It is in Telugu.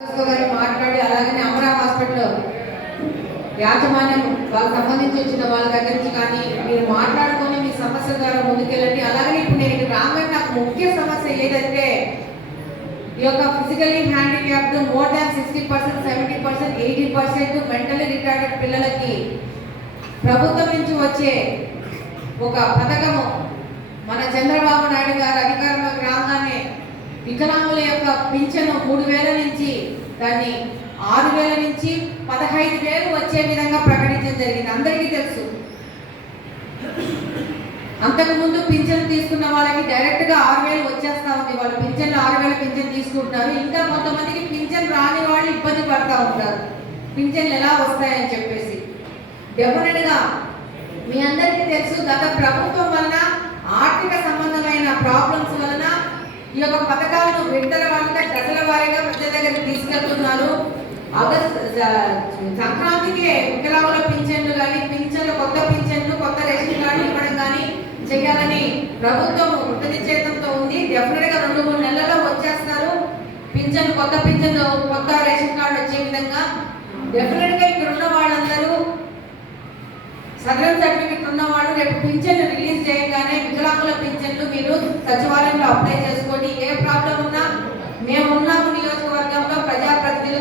గారు మాట్లాడి అలాగనే అమరా హాస్పిటల్ యాజమాన్యం వాళ్ళకి సంబంధించి వచ్చిన వాళ్ళ దగ్గర నుంచి కానీ మీరు మాట్లాడుకొని మీ సమస్య ద్వారా ముందుకెళ్ళండి. అలాగనే ఇప్పుడు నేను ఇక్కడ రాగానే నాకు ముఖ్య సమస్య ఏదంటే ఈ యొక్క physically handicapped more than sixty percent seventy percent eighty percent mentally retarded పిల్లలకి ప్రభుత్వం నుంచి వచ్చే ఒక పథకము మన చంద్రబాబు నాయుడు గారు అధికారం వికలాంగుల యొక్క పింఛను మూడు వేల నుంచి దాన్ని ఆరు వేల నుంచి పదహైదు వేలు వచ్చే విధంగా ప్రకటించడం జరిగింది. అందరికీ తెలుసు. అంతకుముందు పింఛన్ తీసుకున్న వాళ్ళకి డైరెక్ట్గా ఆరు వేలు వచ్చేస్తా ఉంది. వాళ్ళు పింఛన్ ఆరు వేలు పింఛన్ తీసుకుంటున్నారు. ఇంకా కొంతమందికి పింఛన్ రాని వాళ్ళు ఇబ్బంది పడతా ఉంటారు. పింఛన్లు ఎలా వస్తాయని చెప్పేసి. డెఫినెట్గా మీ అందరికీ తెలుసు గత ప్రభుత్వం వలన ఈ యొక్క పథకాలను విడతల వారిగా దశల వారీగా ప్రజల దగ్గరికి తీసుకెళ్తున్నారు. ఆగస్ట్ సంక్రాంతికే వికలాంగుల పింఛన్లు కానీ పింఛన్లు కొత్త పింఛన్లు కొత్త రేషన్ కార్డు ఇవ్వడం కానీ చేయాలని ప్రభుత్వం కృతనిశ్చయితంతో ఉంది. డెఫినెట్గా రెండు మూడు నెలల్లో వచ్చేస్తారు పింఛన్ కొత్త పింఛన్ కొత్త రేషన్ కార్డు వచ్చే విధంగా. డెఫినెట్గా ఇక్కడ ఉన్న వాళ్ళందరూ సదరన్ సర్టిఫికెట్ ఉన్నవాళ్ళు రేపు పింఛన్ రిలీజ్ చేయగానే వికలాంగుల పింఛన్లు మీరు సచివాలయంలో అప్లై చేస్తారు